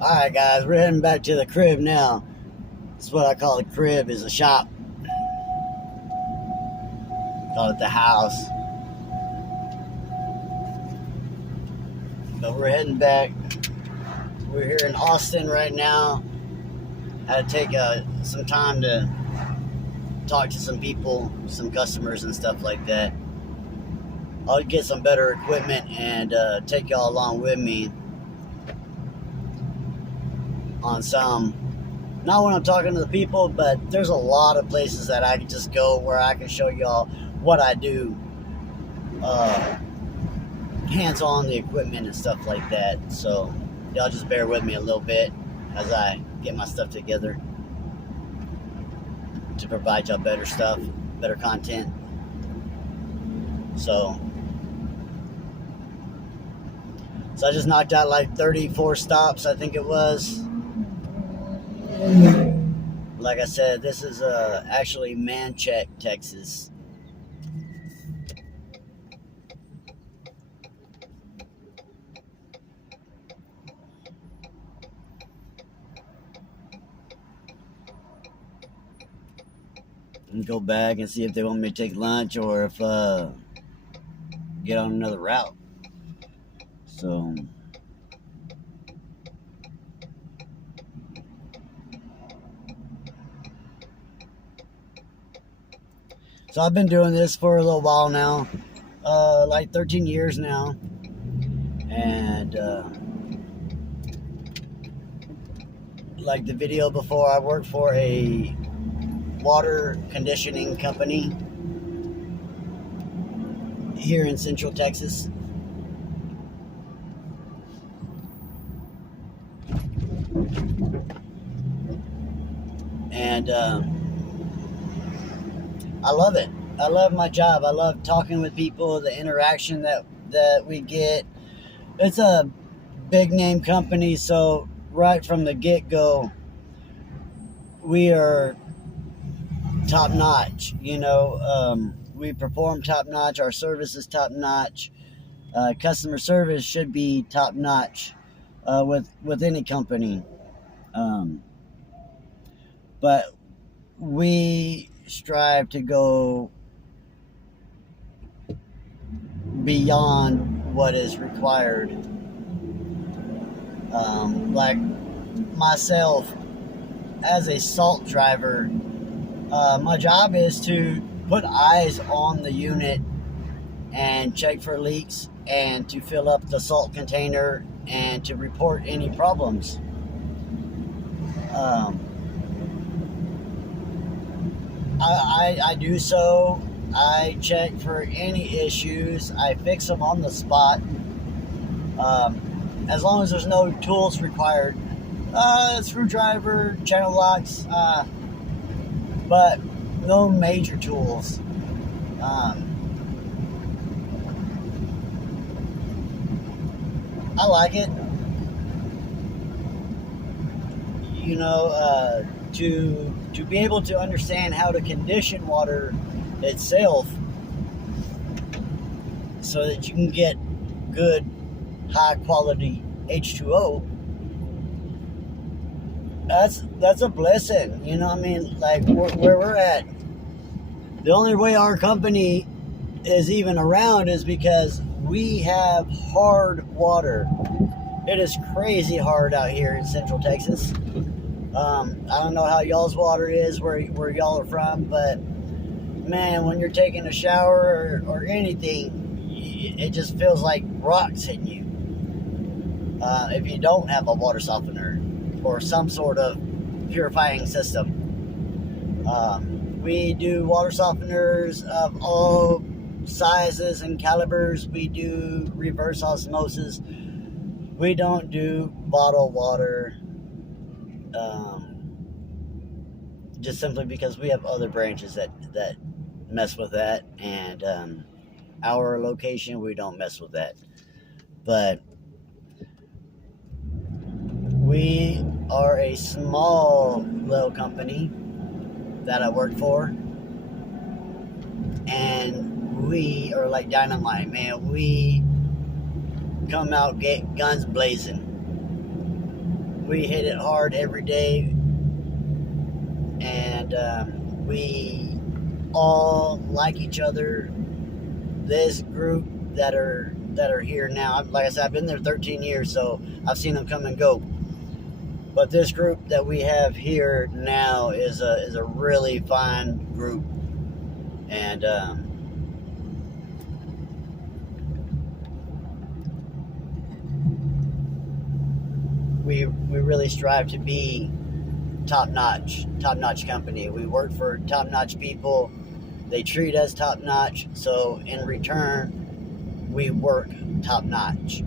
Alright guys, we're heading back to the crib now. That's what I call a crib, is a shop. Call it the house. But we're heading back. We're here in Austin right now. Had to take some time to talk to some people, some customers and stuff like that. I'll get some better equipment and take y'all along with me on some, not when I'm talking to the people, but there's a lot of places that I can just go where I can show y'all what I do, hands-on the equipment and stuff like that. So y'all just bear with me a little bit as I get my stuff together to provide y'all better stuff, better content. So I just knocked out like 34 stops, I think it was. Like I said, this is actually Manchac, Texas. And go back and see if they want me to take lunch or if get on another route. So I've been doing this for a little while now, like 13 years now, and like the video before, I worked for a water conditioning company here in Central Texas. And I love it. I love my job. I love talking with people, the interaction that we get. It's a big name company, so right from the get-go, we are top notch. You know, we perform top notch. Our service is top notch. Customer service should be top notch with any company. But we strive to go beyond what is required. Like myself, as a salt driver, my job is to put eyes on the unit and check for leaks and to fill up the salt container and to report any problems. I do so. I check for any issues. I fix them on the spot. As long as there's no tools required. Screwdriver, channel locks, but no major tools. I like it. You know, to be able to understand how to condition water itself so that you can get good, high quality H2O that's a blessing. You know what I mean? Like where we're at, the only way our company is even around is because we have hard water. It is crazy hard out here in Central Texas. I don't know how y'all's water is where y'all are from, but man, when you're taking a shower or anything, it just feels like rocks hitting you. If you don't have a water softener or some sort of purifying system. We do water softeners of all sizes and calibers. We do reverse osmosis. We don't do bottled water, just simply because we have other branches that mess with that, and our location, we don't mess with that. But we are a small little company that I work for, and we are like dynamite, man. We come out get guns blazing. We hit it hard every day, and we all like each other. This group that are here now, like I said, I've been there 13 years, so I've seen them come and go. But this group that we have here now is a really fine group, and we really strive to be top-notch company. We work for top-notch people. They treat us top-notch, so in return, we work top-notch.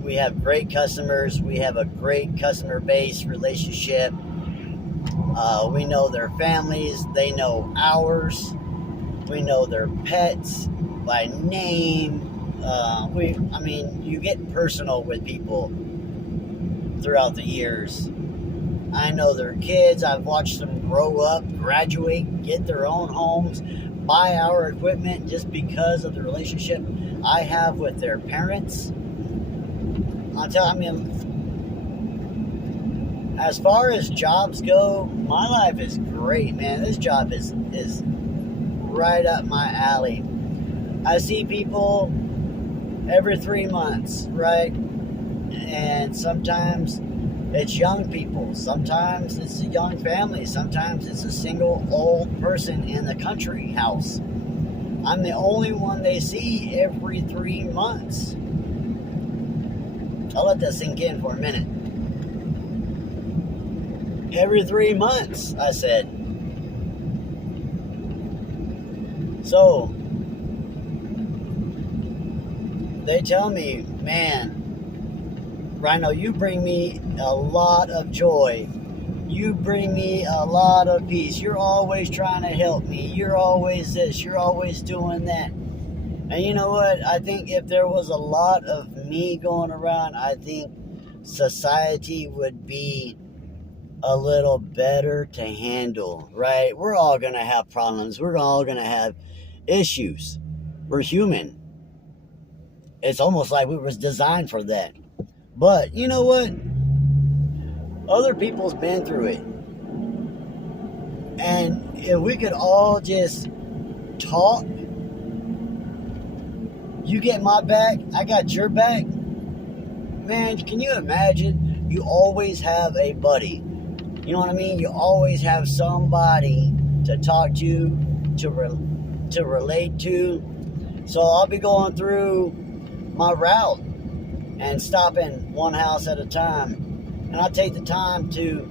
We have great customers. We have a great customer base relationship. We know their families. They know ours. We know their pets by name. You get personal with people throughout the years. I know their kids. I've watched them grow up, graduate, get their own homes, buy our equipment just because of the relationship I have with their parents. As far as jobs go, my life is great, man. This job is right up my alley. I see people every 3 months, right? And sometimes it's young people. Sometimes it's a young family. Sometimes it's a single old person in the country house. I'm the only one they see every 3 months. I'll let that sink in for a minute. Every 3 months, I said. So, they tell me, man, Rhino, you bring me a lot of joy. You bring me a lot of peace. You're always trying to help me. You're always this. You're always doing that. And you know what? I think if there was a lot of me going around, I think society would be a little better to handle, right? We're all going to have problems. We're all going to have issues. We're human. It's almost like we was designed for that. But you know what? Other people's been through it. And if we could all just talk, you get my back, I got your back. Man, can you imagine? You always have a buddy. You know what I mean? You always have somebody to talk to, to relate to. So I'll be going through my route and stopping one house at a time. And I take the time to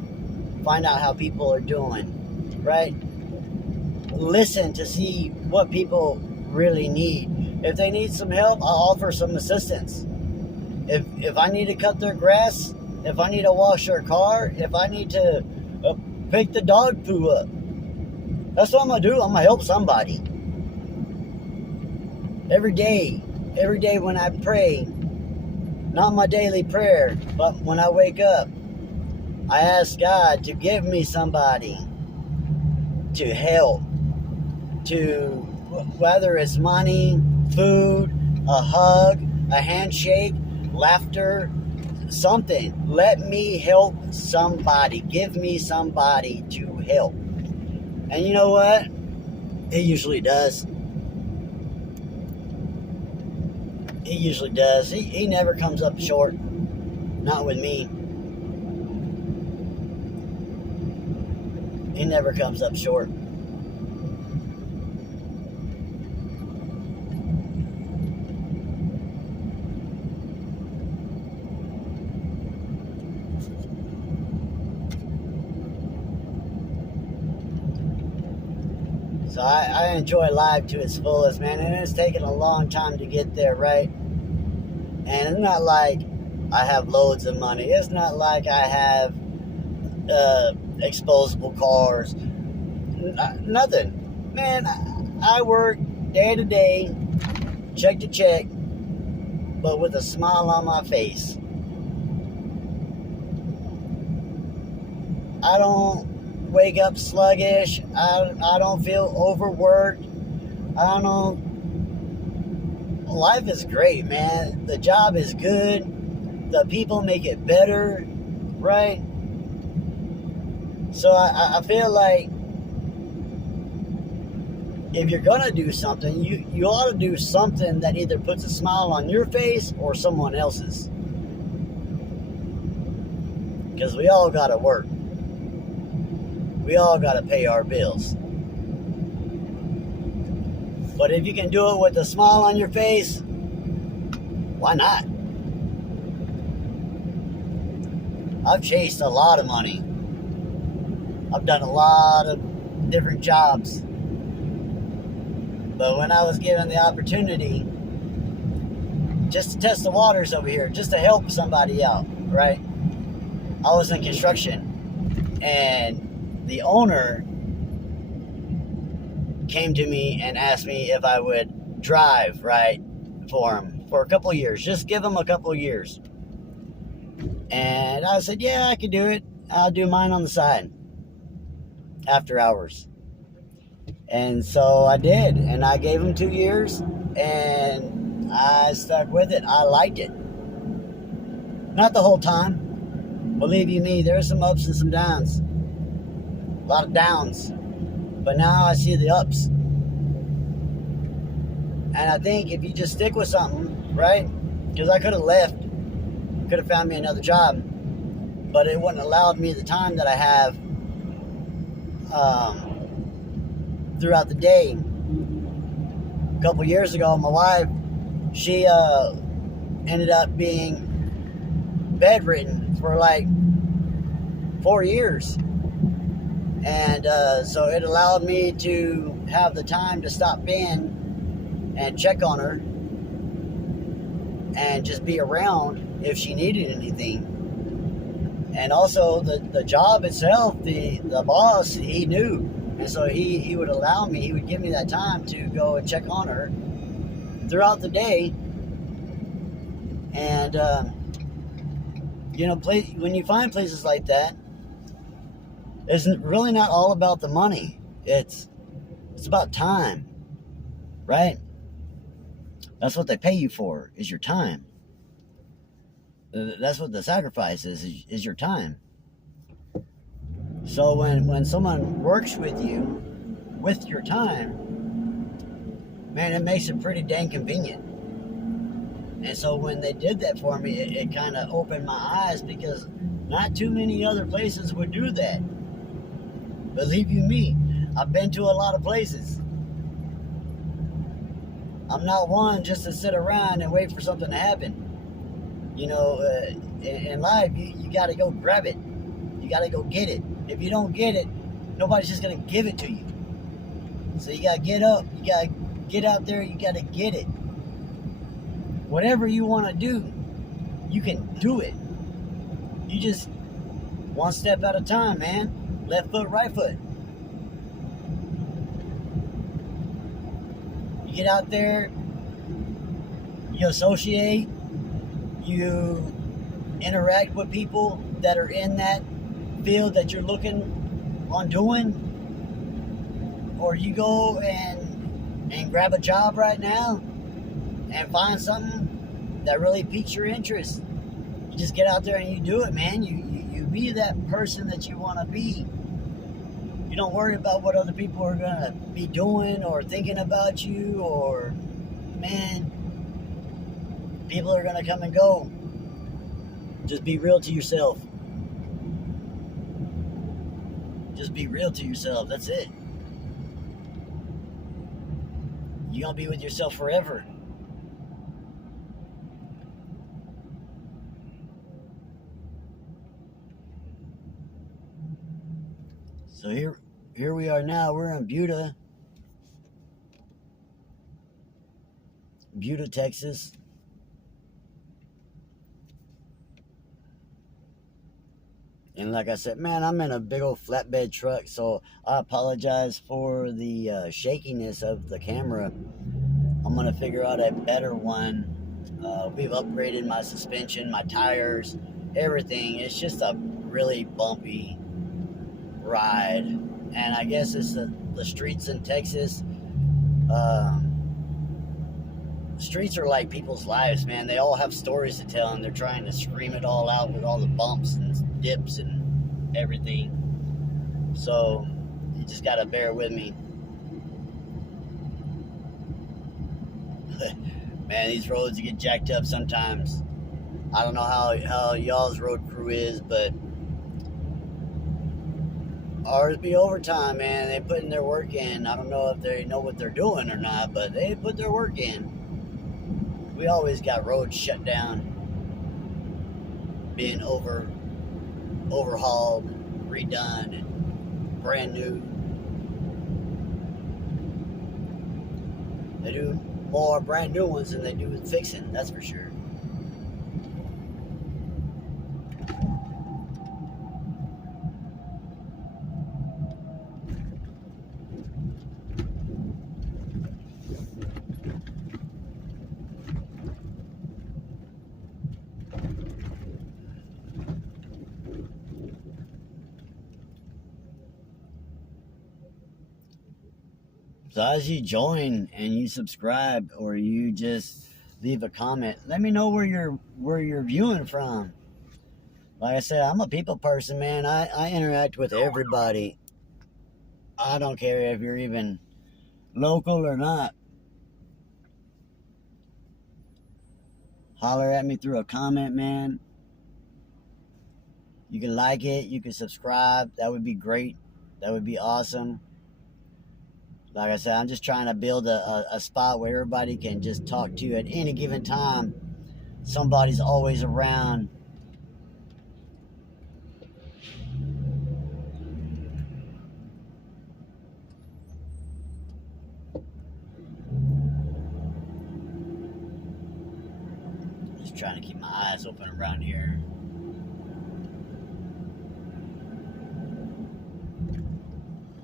find out how people are doing, right? Listen to see what people really need. If they need some help, I'll offer some assistance. If I need to cut their grass, if I need to wash their car, if I need to pick the dog poo up, that's what I'm going to do. I'm going to help somebody. Every day when I pray, not my daily prayer, but when I wake up, I ask God to give me somebody to help, to whether it's money, food, a hug, a handshake, laughter, something. Let me help somebody. Give me somebody to help. And you know what? He usually does. He usually does. He never comes up short. Not with me. He never comes up short. So I enjoy life to its fullest, man, and it's taken a long time to get there, right? And it's not like I have loads of money. It's not like I have exposable cars. Nothing. Man, I work day to day, check to check, but with a smile on my face. I don't wake up sluggish. I don't feel overworked. I don't. Life is great, man. The job is good. The people make it better, right? So I feel like if you're gonna do something, you ought to do something that either puts a smile on your face or someone else's. Because we all gotta work. We all gotta pay our bills. But if you can do it with a smile on your face, why not? I've chased a lot of money. I've done a lot of different jobs. But when I was given the opportunity just to test the waters over here, just to help somebody out, right? I was in construction, and the owner came to me and asked me if I would drive, right, for him for a couple of years. Just give him a couple of years. And I said, yeah, I can do it. I'll do mine on the side after hours. And so I did, and I gave him 2 years, and I stuck with it. I liked it. Not the whole time. Believe you me, there's some ups and some downs. A lot of downs. But now I see the ups. And I think if you just stick with something, right? Because I could have left, could have found me another job, but it wouldn't have allowed me the time that I have throughout the day. A couple years ago, my wife, she ended up being bedridden for like 4 years. And so it allowed me to have the time to stop in and check on her and just be around if she needed anything. And also the job itself, the boss, he knew. And so he would allow me, he would give me that time to go and check on her throughout the day. And, when you find places like that, it's really not all about the money. It's about time, right? That's what they pay you for, is your time. That's what the sacrifice is your time. So when someone works with you, with your time, man, it makes it pretty dang convenient. And so when they did that for me, it kind of opened my eyes, because not too many other places would do that. Believe you me, I've been to a lot of places. I'm not one just to sit around and wait for something to happen. You know, in life, you got to go grab it. You got to go get it. If you don't get it, nobody's just going to give it to you. So you got to get up. You got to get out there. You got to get it. Whatever you want to do, you can do it. You just one step at a time, man. Left foot, right foot. You get out there, you associate, you interact with people that are in that field that you're looking on doing, or you go and grab a job right now and find something that really piques your interest. just get out there and you do it, man. You be that person that you want to be. You don't worry about what other people are going to be doing or thinking about you, or, man, people are going to come and go. Just be real to yourself. Just be real to yourself. That's it. You're going to be with yourself forever. So here we are now. We're in Buda, Texas. And like I said, man, I'm in a big old flatbed truck, so I apologize for the shakiness of the camera. I'm going to figure out a better one. We've upgraded my suspension, my tires, everything. It's just a really bumpy ride. And I guess it's the streets in Texas. Streets are like people's lives, man. They all have stories to tell, and they're trying to scream it all out with all the bumps and dips and everything. So you just gotta bear with me. Man, these roads get jacked up sometimes. I don't know how y'all's road crew is, but ours be overtime, man. They putting their work in. I don't know if they know what they're doing or not, but they put their work in. We always got roads shut down, being overhauled, redone, and brand new. They do more brand new ones than they do with fixing, that's for sure. So as you join and you subscribe, or you just leave a comment, let me know where you're viewing from. Like I said, I'm a people person, man. I interact with everybody. I don't care if you're even local or not. Holler at me through a comment, man. You can like it, you can subscribe. That would be great. That would be awesome. Like I said, I'm just trying to build a spot where everybody can just talk to you at any given time. Somebody's always around. Just trying to keep my eyes open around here.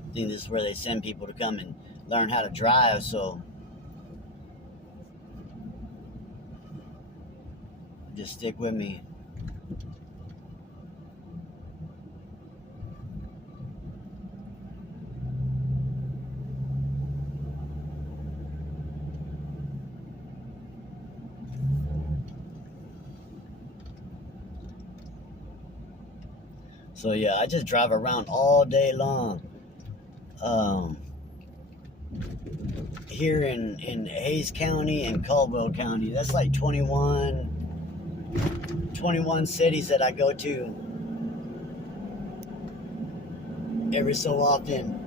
I think this is where they send people to come and learn how to drive, so just stick with me. So yeah, I just drive around all day long. Here in Hayes County and Caldwell County, that's like 21 cities that I go to every so often.